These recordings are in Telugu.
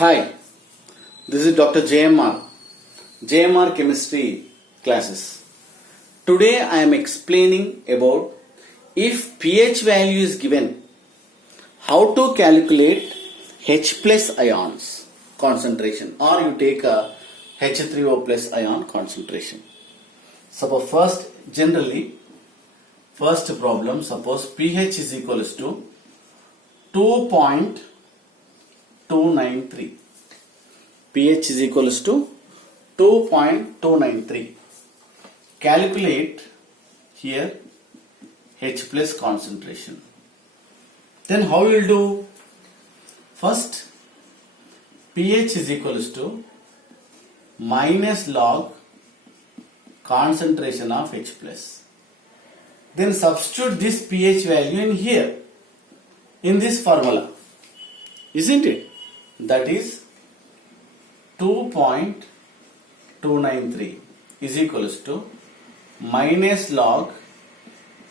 Hi, this is Dr. JMR Chemistry classes. Today I am explaining about if pH value is given, how to calculate H plus ions concentration, or you take a H3O plus ion concentration. So first problem, suppose pH is equals to 2.293. pH is equals to 2.293. Calculate here H plus concentration. Then how you will do? First, pH is equals to minus log concentration of H plus. Then substitute this pH value in here, in this formula, isn't it? That is 2.293 is equals to minus log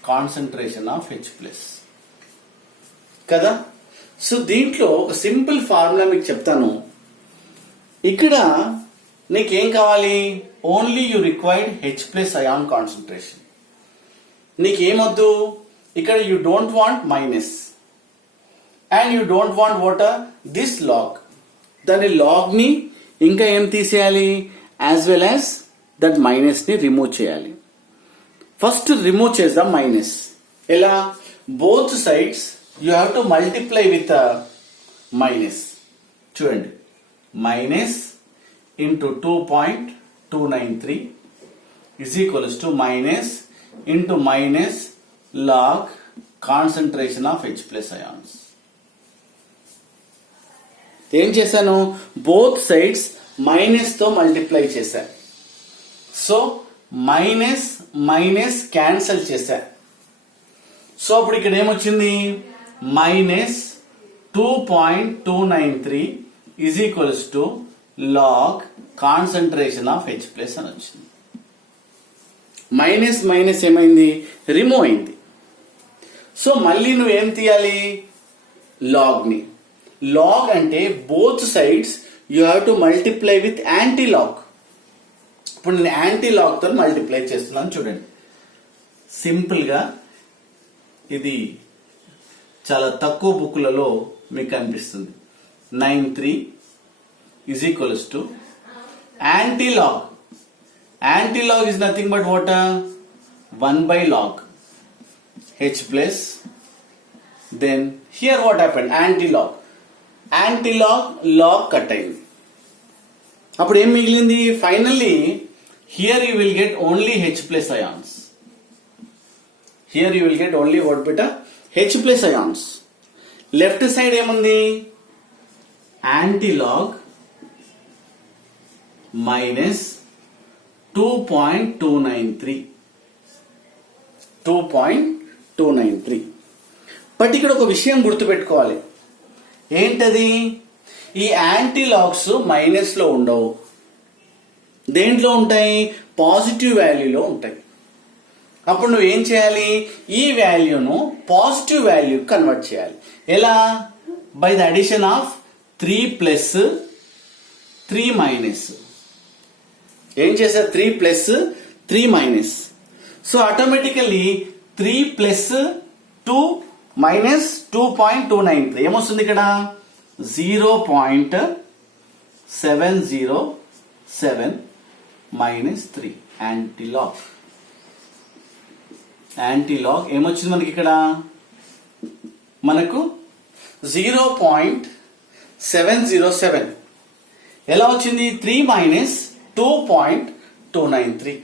concentration of H plus. కదా? సో దీంట్లో ఒక సింపుల్ ఫార్ములా మీకు చెప్తాను. ఇక్కడ నీకేం కావాలి? Only you required H plus ion concentration. నీకేమొద్దు? ఇక్కడ you don't want minus and you don't want water this log. దాని లాగ్ ని ఇంకా ఏం తీసేయాలి? As well as that minus ని రిమూవ్ చేయాలి. ఫస్ట్ రిమూవ్ చేద్దాం మైనస్. ఎలా? Both sides you have to multiply with minus. చూడండి, minus into 2.293 is equals to minus into minus log concentration of H plus ions. ఏం చేశాను? బోత్ సైడ్స్ మైనస్ తో మల్టిప్లై చేశా. సో మైనస్ మైనస్ క్యాన్సల్ చేశా. సో అప్పుడు ఇక్కడ ఏమొచ్చింది? Minus 2.293 is equals to log concentration of H plus అని వచ్చింది. మైనస్ మైనస్ ఏమైంది? రిమూవ్ అయింది. సో మళ్ళీ నువ్వేం తీయాలి? లాగ్ ని. లాగ్ అంటే both sides you have to multiply with anti log. ఇప్పుడు నేను యాంటీ లాగ్ తో మల్టిప్లై చేస్తున్నాను. చూడండి, సింపుల్ గా ఇది చాలా తక్కువ బుక్లలో మీకు కనిపిస్తుంది. 93 is equals to anti-log. Anti-log is nothing but what? 1 by log H plus. Then here what happened? Anti-log. Anti-log, log cut అయింది. అప్పుడు ఏం మిగిలింది? Finally here you will get only H plus ions. Here you will get only what beta? H plus ions. Left side ఏముంది? Anti-log minus 2.293. 2.293. బట్ ఇక్కడ ఒక విషయం గుర్తుపెట్టుకోవాలి. ఏంటది? ఈ యాంటీలాగ్స్ మైనస్ లో ఉండవు. దేంట్లో ఉంటాయి? పాజిటివ్ వాల్యూలో ఉంటాయి. అప్పుడు నువ్వు ఏం చేయాలి? ఈ వాల్యూను పాజిటివ్ వాల్యూ కన్వర్ట్ చేయాలి. ఎలా? By the addition of 3 plus 3 minus. ఏం చేశారు? 3 plus 3 minus. So automatically 3 plus 2 minus 2.293 ఏమొస్తుంది ఇక్కడ? 0.707 మైనస్ 3 యాంటీలాగ్. యాంటీలాగ్ ఏమొచ్చింది మనకి ఇక్కడ? మనకు 0.707. ఎలా వచ్చింది? 3 minus 2.293.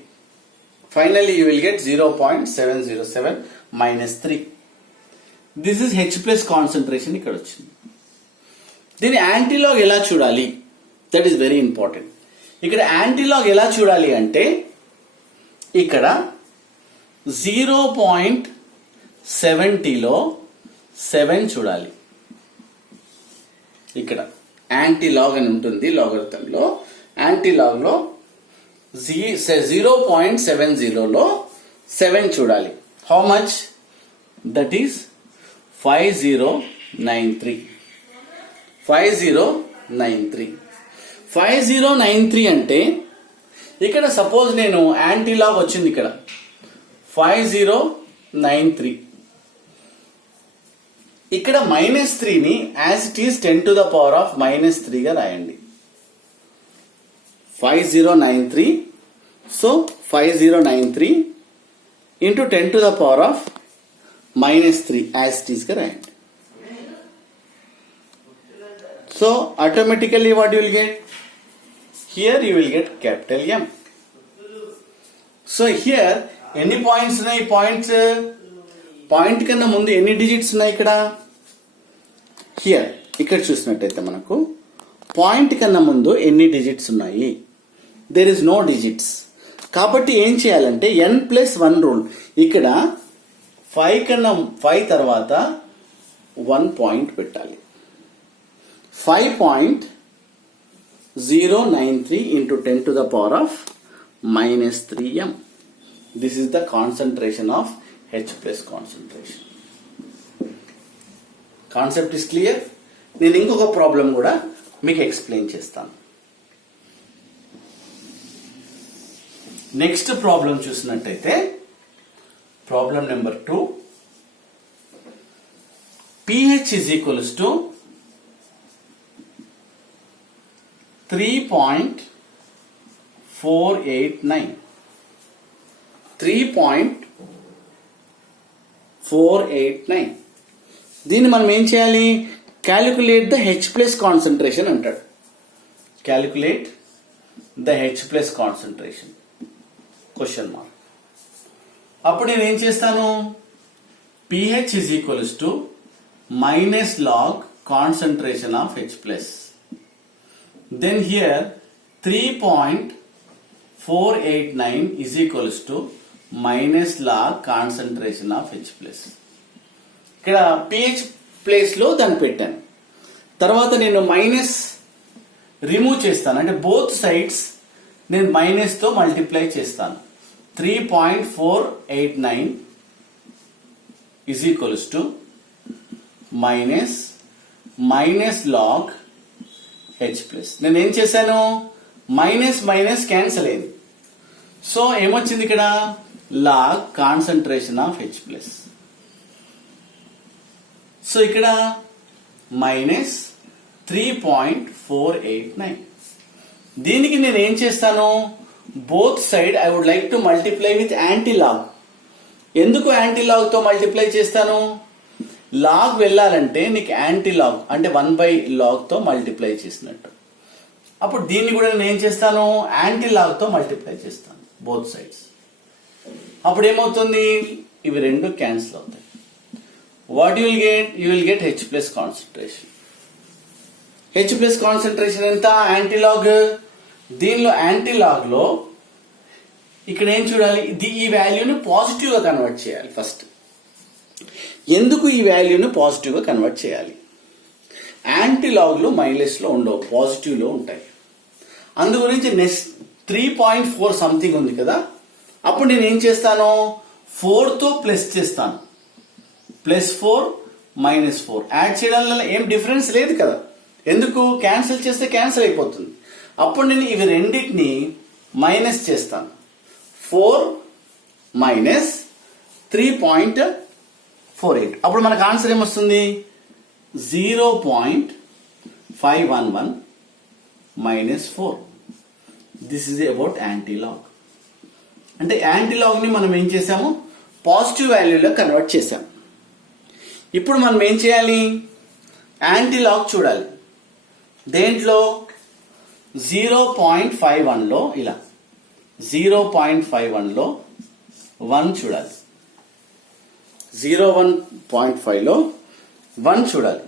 Finally you will get 0.707 minus 3. This is H plus concentration ఇక్కడ వచ్చింది. దీని యాంటీలాగ్ ఎలా చూడాలి? That is very important. ఇక్కడ యాంటీలాగ్ ఎలా చూడాలి అంటే ఇక్కడ 0.70లో 7 చూడాలి. ఇక్కడ యాంటీలాగ్ అని ఉంటుంది లాగరిథంలో. యాంటీలాగ్ లో 0.70లో 7 చూడాలి. How much? That is 5093. 5093. 5093 అంటే ఇక్కడ సపోజ్ నేను యాంటీ లాగ్ వచ్చింది ఇక్కడ 5093. ఇక్కడ -3ని as it is 10 to the power of -3 గా రాయండి. 5093. So 5093 into 10 to the power of -3 as it is గా రాయండి. So automatically what you will get? Here you will get capital M. So here ఎన్ని పాయింట్స్ ఉన్నాయి? పాయింట్ కన్నా ముందు ఎన్ని డిజిట్స్ ఉన్నాయి ఇక్కడ? హియర్ ఇక్కడ చూసినట్టయితే మనకు పాయింట్ కన్నా ముందు ఎన్ని డిజిట్స్ ఉన్నాయి? There is no digits. కాబట్టి ఏం చేయాలంటే n+1 రూల్. ఇక్కడ 5 తర్వాత 1 పాయింట్ పెట్టాలి. 5.093 into 10 to the power of -3m. This is the concentration of H plus concentration. Concept is clear? నేను ఇంకొక ప్రాబ్లం కూడా మీకు ఎక్స్ప్లెయిన్ చేస్తాను. నెక్స్ట్ ప్రాబ్లం చూసినట్టయితే problem number 2. pH is equals to 3.489. 3.489. దీన్ని మనం ఏం చేయాలి? Calculate the H plus concentration అంటాడు. Calculate the H plus concentration question mark. అప్పుడు నేను ఏం చేస్తాను? pH is equals to -log concentration of H plus. Then here 3.489 is equals to -log concentration of H plus. ఇక్కడ pH ప్లేస్ లో దాన్ని పెట్టాను. తర్వాత నేను మైనస్ రిమూవ్ చేస్తాను, అంటే బోత్ సైడ్స్ నేను మైనస్ తో మల్టిప్లై చేస్తాను. 3.489 is equals to minus log H plus. నేను ఏం చేశాను? మైనస్ క్యాన్సిల్ అయింది. సో ఏమొచ్చింది ఇక్కడ? Log concentration of H plus. So ఇక్కడ -3.489. దీనికి నేను ఏం చేస్తాను? Both side I would like to multiply with anti log. ఎందుకు యాంటీ లాగ్ తో మల్టిప్లై చేస్తాను? లాగ్ వెళ్ళాలంటే నీకు యాంటీ లాగ్ అంటే 1/log తో మల్టిప్లై చేసినట్టు. అప్పుడు దీన్ని కూడా నేను ఏం చేస్తాను? యాంటీ లాగ్ తో మల్టిప్లై చేస్తాను బోత్ సైడ్స్. అప్పుడు ఏమవుతుంది? ఇవి రెండు క్యాన్సిల్ అవుతాయి. What you will get H plus concentration. H plus concentration ఎంత? Anti log. దీనిలో యాంటీ లాగ్ లో ఇక్కడ ఏం చూడాలి? ఈ వాల్యూను పాజిటివ్ గా కన్వర్ట్ చేయాలి ఫస్ట్. ఎందుకు ఈ వాల్యూను పాజిటివ్ గా కన్వర్ట్ చేయాలి? యాంటీ లాగ్ లో మైనస్ లో ఉండవు, పాజిటివ్ లో ఉంటాయి. అందు గురించి నెక్స్ట్ 3.4 సంథింగ్ ఉంది కదా, అప్పుడు నేను ఏం చేస్తాను? 4 తో ప్లస్ చేస్తాను. +4 -4 యాడ్ చేయడం వల్ల ఏం డిఫరెన్స్ లేదు కదా. ఎందుకు? క్యాన్సిల్ చేస్తే క్యాన్సిల్ అయిపోతుంది. అప్పుడు నేను ఇవి రెండింటిని మైనస్ చేస్తాను. 4 - 3.48. అప్పుడు మనకు ఆన్సర్ ఏమొస్తుంది? 0.511 -4. This is about anti log. అంటే యాంటీ లాగ్ ని మనం ఏం చేసాము? పాజిటివ్ వాల్యూలో కన్వర్ట్ చేసాము. ఇప్పుడు మనం ఏం చేయాలి? యాంటీ లాగ్ చూడాలి. దేంట్లో? 0.51 లో ఇలా 0.51 లో 1 చూడాలి. 0.1.5 లో 1 చూడాలి.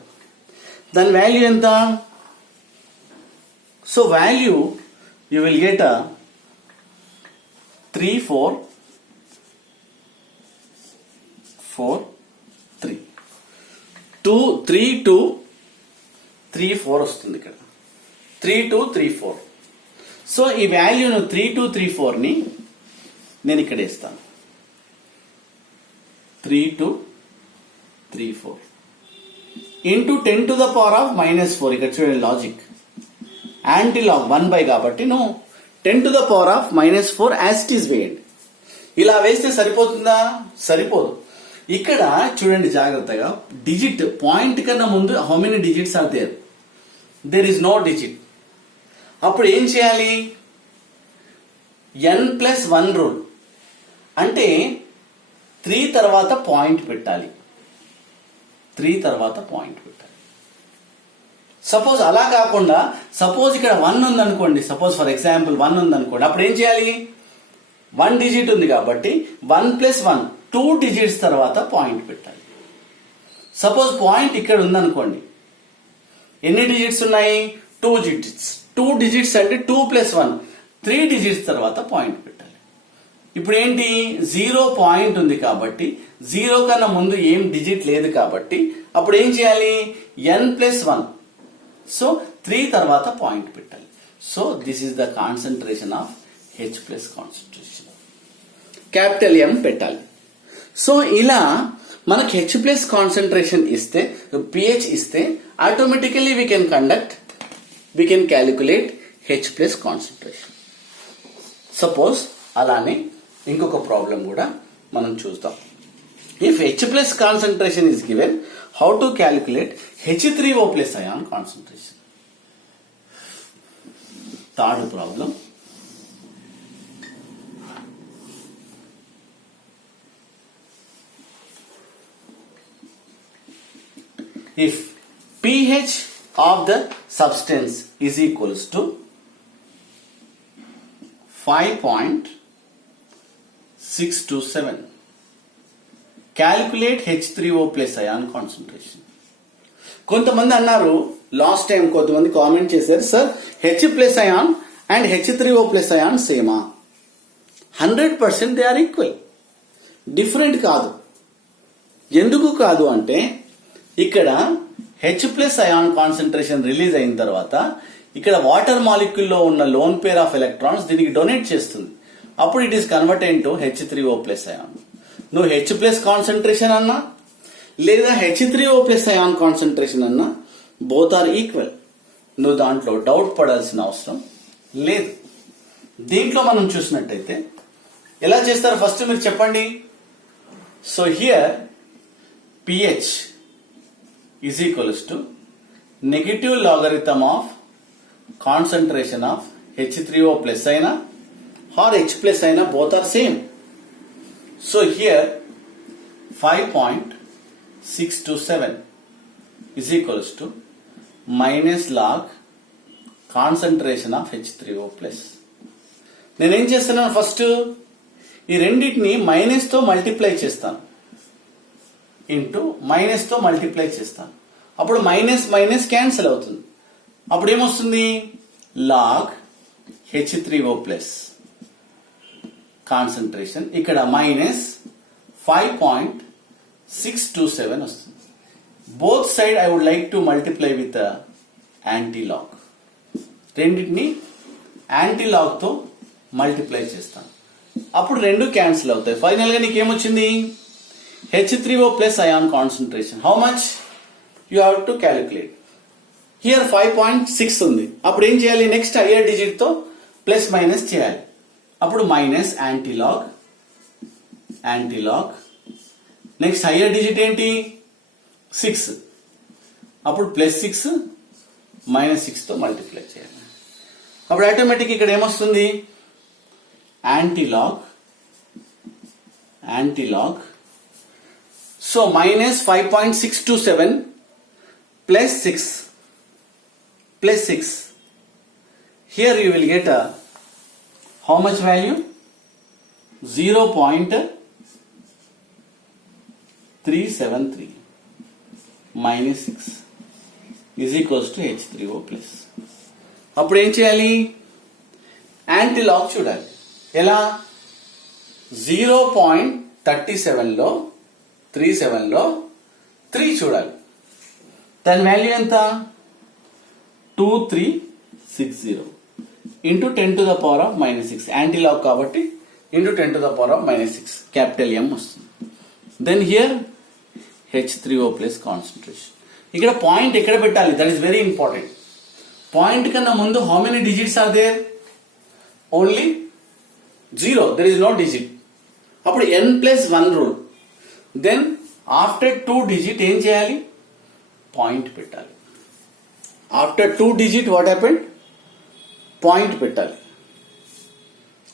దాని వాల్యూ ఎంత? So value you will get 3.443. 3.234 వస్తుంది ఇక్కడ. 3.234. సో ఈ వాల్యూను 3.234 ని నేను ఇక్కడ ఇస్తాను. 3.234 into 10 to the power of -4. ఇక్కడ చూడండి లాజిక్. యాంటీలాగ్ 1 కాబట్టి నో 10⁻⁻4 యాజ్ ఇట్ ఈస్ వేయండి. ఇలా వేస్తే సరిపోతుందా? సరిపోదు. ఇక్కడ చూడండి జాగ్రత్తగా, డిజిట్ పాయింట్ కన్నా ముందు how many digits are there? There is no digit. అప్పుడు ఏం చేయాలి? n+1 రూల్ అంటే 3 తర్వాత పాయింట్ పెట్టాలి. 3 తర్వాత పాయింట్ పెట్టాలి. సపోజ్ అలా కాకుండా, సపోజ్ ఇక్కడ 1 ఉందనుకోండి, సపోజ్ ఫర్ ఎగ్జాంపుల్ 1 ఉందనుకోండి, అప్పుడు ఏం చేయాలి? 1 డిజిట్ ఉంది కాబట్టి 1+1 2 డిజిట్స్ తర్వాత పాయింట్ పెట్టాలి. సపోజ్ పాయింట్ ఇక్కడ ఉందనుకోండి, ఎన్ని డిజిట్స్ ఉన్నాయి? 2 డిజిట్స్. 2 డిజిట్స్ అంటే 2+1 3 డిజిట్స్ తర్వాత పాయింట్ పెట్టాలి. ఇప్పుడు ఏంటి? 0 పాయింట్ ఉంది కాబట్టి 0 కన్నా ముందు ఏం డిజిట్ లేదు కాబట్టి అప్పుడు ఏం చేయాలి? n+1 సో 3 తర్వాత పాయింట్ పెట్టాలి. So this is the concentration of H+ concentration. Capital M పెట్టాలి. సో ఇలా మనకు H+ కాన్సన్ట్రేషన్ ఇస్తే, pH ఇస్తే automatically we can calculate H+ concentration. Suppose అలానే ఇంకొక ప్రాబ్లం కూడా మనం చూద్దాం. If H+ concentration is given, how to calculate H3O+ ion concentration. Third problem. If pH of the substance is equals to 5.627, calculate H3O+ ion concentration. కొంతమంది అన్నారు లాస్ట్ టైం, కొంతమంది కామెంట్ చేశారు, sir H+ ion and H3O+ ion సేమా? 100% దే ఆర్ ఈక్వల్. డిఫరెంట్ కాదు. ఎందుకు కాదు అంటే, ఇక్కడ H+ ion కాన్సన్ట్రేషన్ రిలీజ్ అయిన తర్వాత ఇక్కడ వాటర్ మాలిక్యూల్ లో ఉన్న లోన్ పేర్ ఆఫ్ ఎలక్ట్రాన్స్ దీనికి డొనేట్ చేస్తుంది. అప్పుడు it is converted to H3O+ ion. నువ్వు H+ కాన్సన్ట్రేషన్ అన్నా లేదా H3O+ ion కాన్సన్ట్రేషన్ అన్నా బోత్ ఆర్ ఈక్వల్. నువ్వు దాంట్లో డౌట్ పడాల్సిన అవసరం లేదు. దీంట్లో మనం చూసినట్టయితే ఎలా చేస్తారు ఫస్ట్ మీరు చెప్పండి. So here pH is equals to negative logarithm of concentration of H3O+ అయినా or H+ అయినా both are same. So here 5.627 is equals to minus log concentration of H3O+. నేనేం చేస్తున్నాను? ఫస్ట్ ఈ రెండింటిని మైనస్ తో మల్టిప్లై చేస్తాను, ఇంటూ మైనస్ తో మల్టిప్లై చేస్తాను. అప్పుడు మైనస్ మైనస్ క్యాన్సిల్ అవుతుంది. అప్పుడు ఏమొస్తుంది? లాగ్ H3O+ కాన్సన్ట్రేషన్ ఇక్కడ మైనస్ 5.627 వస్తుంది. Both side I would like to multiply with anti log. రెండింటిని యాంటీ లాగ్ తో మల్టిప్లై చేస్తాను. అప్పుడు రెండు క్యాన్సిల్ అవుతాయి. ఫైనల్ గా నీకేమొచ్చింది? H3O+ ion concentration. How much? You have to calculate. Here 5.6 ఉంది. అప్పుడు ఏం చేయాలి? నెక్స్ట్ హయ్యర్ డిజిట్ తో ప్లస్ మైనస్ చేయాలి. అప్పుడు minus anti-lock. Next higher digit ఏంటి? 6. అప్పుడు +6 -6 తో మల్టిప్లై చేయాలి. అప్పుడు ఆటోమేటిక్ ఇక్కడ ఏమొస్తుంది? Anti-lock. So minus 5.627 plus 6. Here you will get a how much value? 0.373 minus 6 is equals to H3O+. అప్పుడు ఏం చేయాలి? యాంటీలాగ్ చూడాలి. ఎలా? 0.37 లో 3 చూడాలి. దాని వాల్యూ ఎంత? 2360 ఇంటూ 10⁻⁻6. యాంటీలాగ్ కాబట్టి ఇంటూ 10⁻⁻6 క్యాపిటల్ M వస్తుంది. Then here H3O+ concentration. ఇక్కడ పాయింట్ ఎక్కడ పెట్టాలి? That is very important. Point కన్నా ముందు how many digits are there? Only 0. There is no digit. అప్పుడు n+1 rule. Then after 2 digit ఏం చేయాలి? పాయింట్ పెట్టాలి. After 2 digit what happened? Point పెట్టాలి.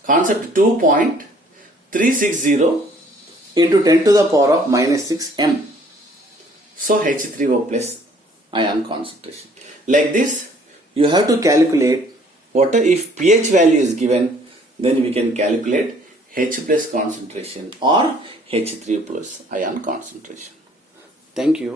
Concept 2.360 into 10 to the power of -6 m. So H3O plus ion concentration. Like this, you have to calculate what if pH value is given, then we can calculate H plus concentration or H3 plus ion concentration. Thank you.